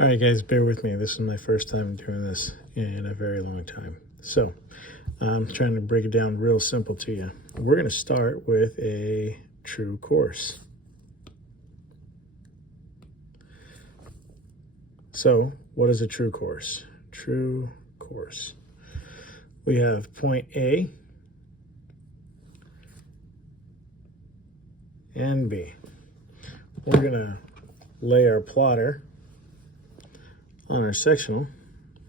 All right, guys, bear with me. This is my first time doing this in a very long time. So I'm trying to break it down real simple to you. We're going to start with a true course. So what is a true course? True course. We have point A and B. We're going to lay our plotter on our sectional,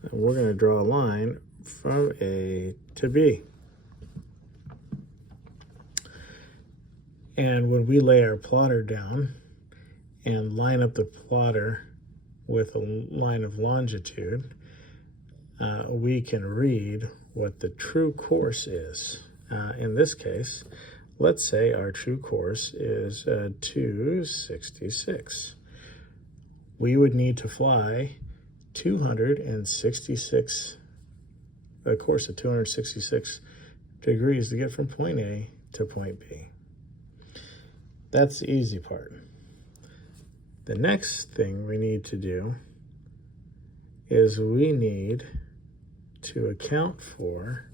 and we're going to draw a line from A to B. And when we lay our plotter down and line up the plotter with a line of longitude, we can read what the true course is. In this case, let's say our true course is 266. We would need to fly 266, a course of 266 degrees to get from point A to point B. That's the easy part. The next thing we need to do is we need to account for,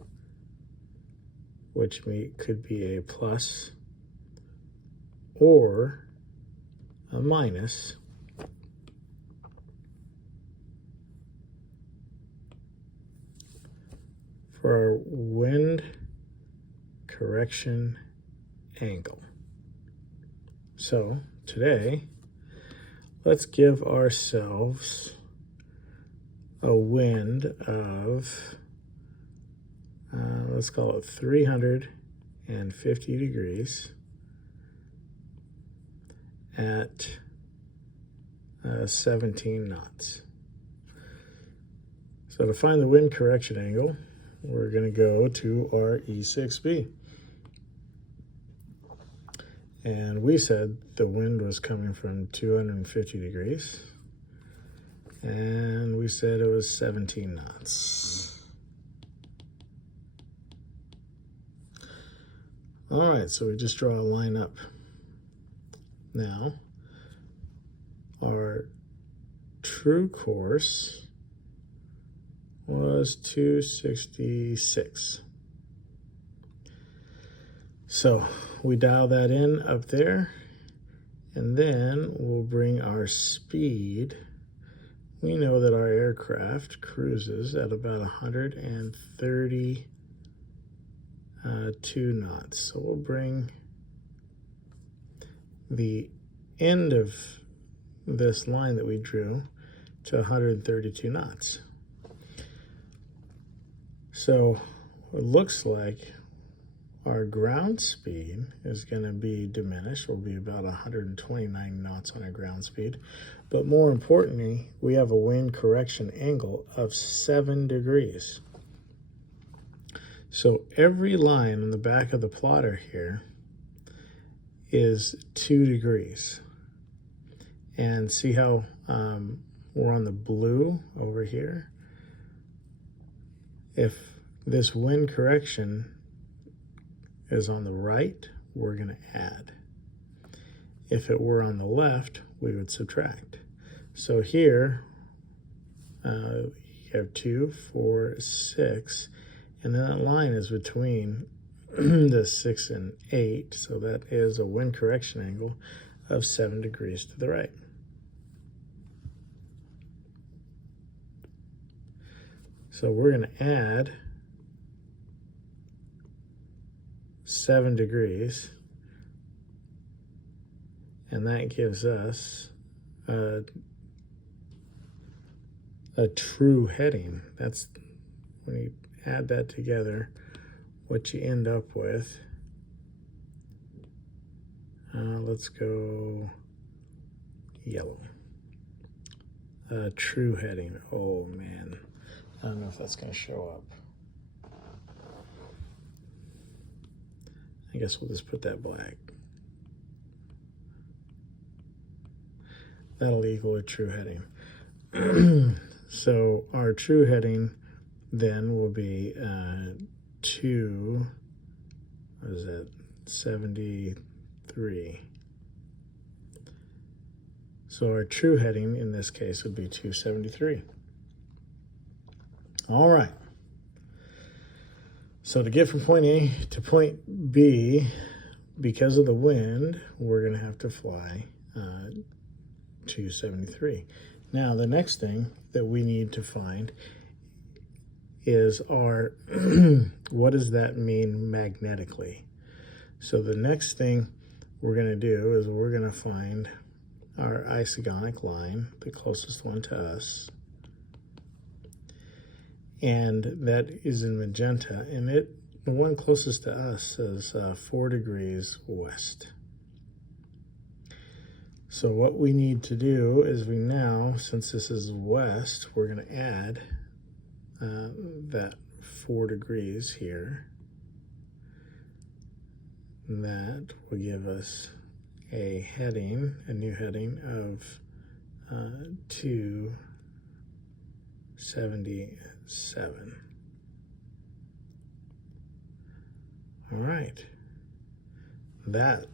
which could be a plus or a minus, for our wind correction angle. So today, let's give ourselves a wind of, let's call it 350 degrees at 17 knots. So to find the wind correction angle, we're going to go to our E6B. And we said the wind was coming from 250 degrees. And we said it was 17 knots. All right, so we just draw a line up. Now, our true course was 266. So we dial that in up there, and then we'll bring our speed. We know that our aircraft cruises at about 132 knots. So we'll bring the end of this line that we drew to 132 knots. So it looks like our ground speed is going to be diminished. We'll be about 129 knots on our ground speed. But more importantly, we have a wind correction angle of 7 degrees. So every line on the back of the plotter here is 2 degrees. And see how we're on the blue over here? If this wind correction is on the right, we're going to add. If it were on the left, we would subtract. So here, you have 2, 4, 6, and then that line is between the 6 and 8, so that is a wind correction angle of 7 degrees to the right. So we're going to add 7 degrees, and that gives us a true heading. That's when you add that together, what you end up with. Let's go yellow. True heading. Oh man, I don't know if that's going to show up. I guess we'll just put that black. That'll equal a true heading. So our true heading then will be 2, what is that, 73. So our true heading in this case would be 273. All right. So to get from point A to point B, because of the wind, we're going to have to fly 273. Now, the next thing that we need to find is our, what does that mean magnetically? So the next thing we're going to do is we're going to find our isogonic line, the closest one to us, and that is in magenta, and the one closest to us is 4 degrees west. So what we need to do is since this is west, we're going to add that 4 degrees here. And that will give us a new heading of 277. All right. That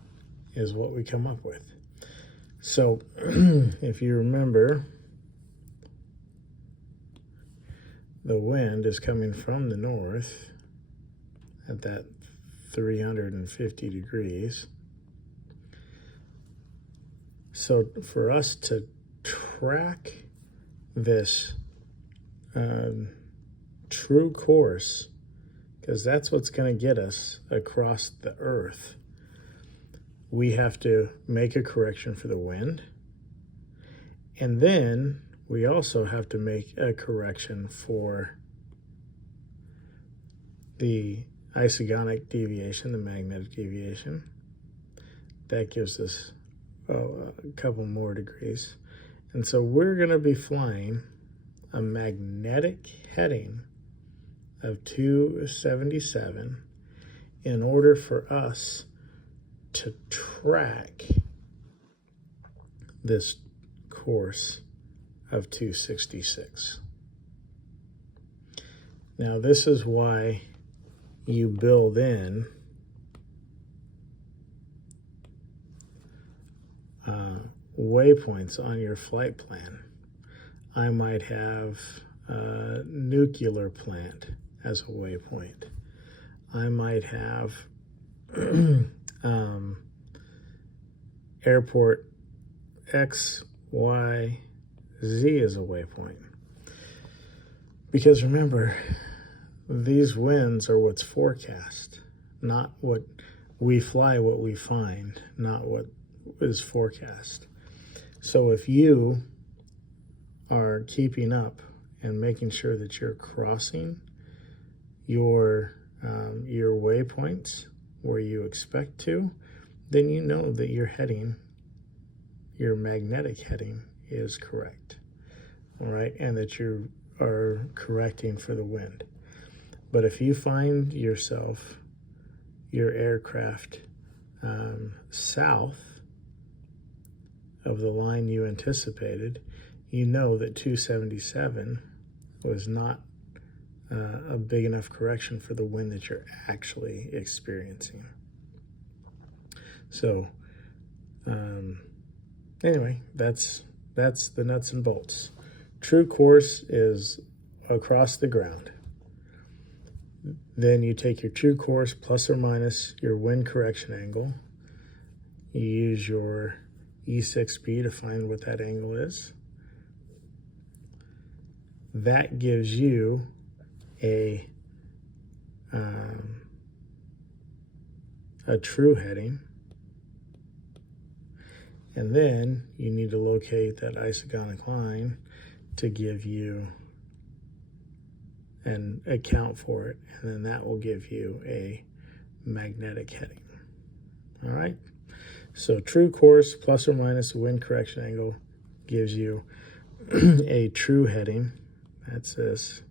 is what we come up with. So if you remember, the wind is coming from the north at that 350 degrees. So for us to track this true course, because that's what's going to get us across the earth, we have to make a correction for the wind, and then we also have to make a correction for the isogonic deviation, the magnetic deviation. That gives us a couple more degrees. And so we're going to be flying a magnetic heading of 277 in order for us to track this course of 266. Now this is why you build in waypoints on your flight plan. I might have a nuclear plant as a waypoint. I might have airport X, Y, Z as a waypoint. Because remember, these winds are what's forecast, not what we fly, what we find, not what is forecast. So if you are keeping up and making sure that you're crossing your waypoints where you expect to, then you know that your magnetic heading is correct, all right, and that you are correcting for the wind. But if you find yourself, your aircraft south of the line you anticipated, you know that 277 was not a big enough correction for the wind that you're actually experiencing. So anyway, that's the nuts and bolts. True course is across the ground. Then you take your true course plus or minus your wind correction angle. You use your E6B to find what that angle is. That gives you a true heading. And then you need to locate that isogonic line to give you and account for it. And then that will give you a magnetic heading. All right. So true course plus or minus a wind correction angle gives you a true heading. That's this,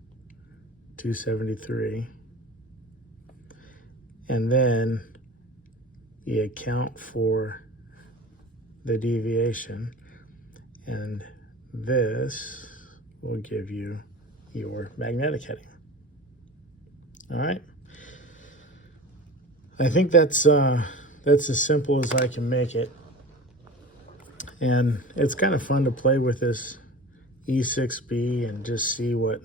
273. And then you account for the deviation, and this will give you your magnetic heading. All right. I think that's as simple as I can make it. And it's kind of fun to play with this E6B and just see what,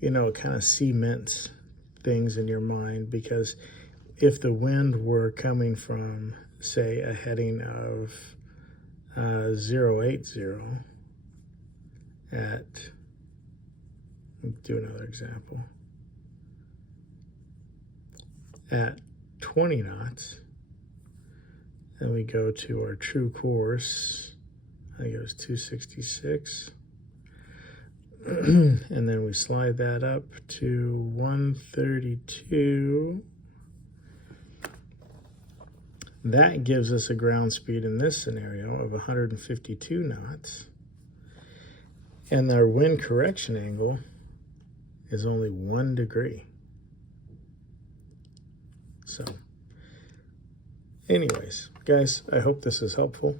you know, it kind of cements things in your mind, because if the wind were coming from, say, a heading of 080 at, let's do another example, at 20 knots, and we go to our true course, I think it was 266, and then we slide that up to 132. That gives us a ground speed in this scenario of 152 knots. And our wind correction angle is only 1 degree. So, anyways, guys, I hope this is helpful.